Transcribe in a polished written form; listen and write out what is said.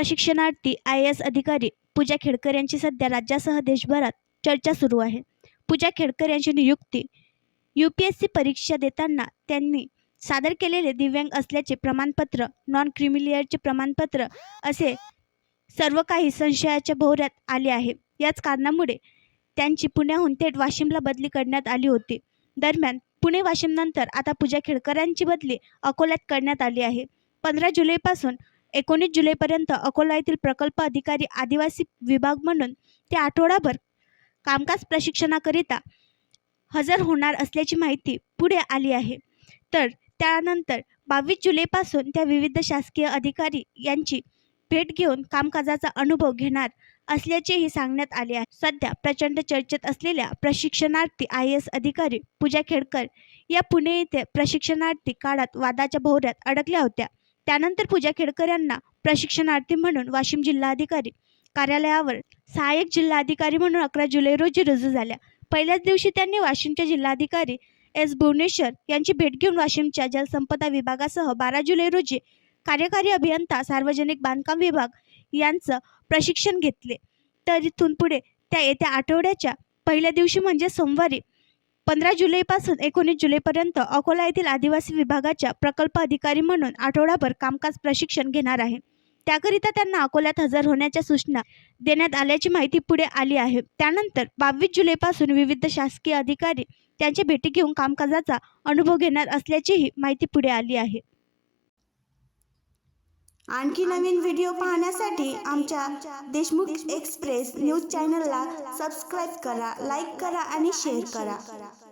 प्रशिक्षणार्थी IAS अधिकारी पूजा खेडकर यांची सध्या राज्यासह देशभरात चर्चा सुरू आहे. पूजा खेडकर यांची नियुक्ती UPSC परीक्षा देताना त्यांनी सादर केलेले दिव्यांग असल्याचे प्रमाणपत्र, नॉन क्रिमिलियरचे प्रमाणपत्र असे सर्व काही संशयाच्या भोवऱ्यात आले आहे. याच कारणामुळे त्यांची पुण्याहून थेट वाशिमला बदली करण्यात आली होती. दरम्यान पुणे वाशिम नंतर आता पूजा खेडकर यांची बदली अकोल्यात करण्यात आली आहे. 15 जुलैपासून 19 जुलैपर्यंत अकोला येथील प्रकल्प अधिकारी आदिवासी विभाग म्हणून ते आठवडाभर कामकाज प्रशिक्षणाकरिता हजर होणार असल्याची माहिती पुढे आली आहे. तर त्यानंतर 22 जुलैपासून त्या विविध शासकीय अधिकारी यांची भेट घेऊन कामकाजाचा अनुभव घेणार असल्याचेही सांगण्यात आले आहे. सध्या प्रचंड चर्चेत असलेल्या प्रशिक्षणार्थी IAS अधिकारी पूजा खेडकर या पुणे येथे प्रशिक्षणार्थी काळात वादाच्या भोवऱ्यात अडकल्या होत्या. त्यानंतर पूजा खेडकर यांना प्रशिक्षणार्थी म्हणून वाशिम जिल्हाधिकारी कार्यालयावर सहाय्यक जिल्हाधिकारी म्हणून 11 जुलै रोजी रुजू झाल्या. पहिल्याच दिवशी त्यांनी वाशिमचे जिल्हाधिकारी S. भुवनेश्वर यांची भेट घेऊन वाशिमच्या जलसंपदा विभागासह 12 जुलै रोजी कार्यकारी अभियंता सार्वजनिक बांधकाम विभाग यांचं प्रशिक्षण घेतले. तर इथून पुढे त्या येत्या आठवड्याच्या पहिल्या दिवशी म्हणजे सोमवारी 15 जुलैपासून 19 जुलैपर्यंत अकोला येथील आदिवासी विभागाच्या प्रकल्प अधिकारी म्हणून आठवडाभर कामकाज प्रशिक्षण घेणार आहे. त्याकरिता त्यांना अकोल्यात हजर होण्याच्या सूचना देण्यात आल्याची माहिती पुढे आली आहे. त्यानंतर 22 जुलैपासून विविध शासकीय अधिकारी त्यांची भेटी घेऊन कामकाजाचा अनुभव घेणार असल्याचीही माहिती पुढे आली आहे. आणखी नवीन व्हिडिओ पाहण्यासाठी आमच्या देशमुख एक्सप्रेस न्यूज चॅनलला सबस्क्राईब करा, लाईक करा आणि शेअर करा.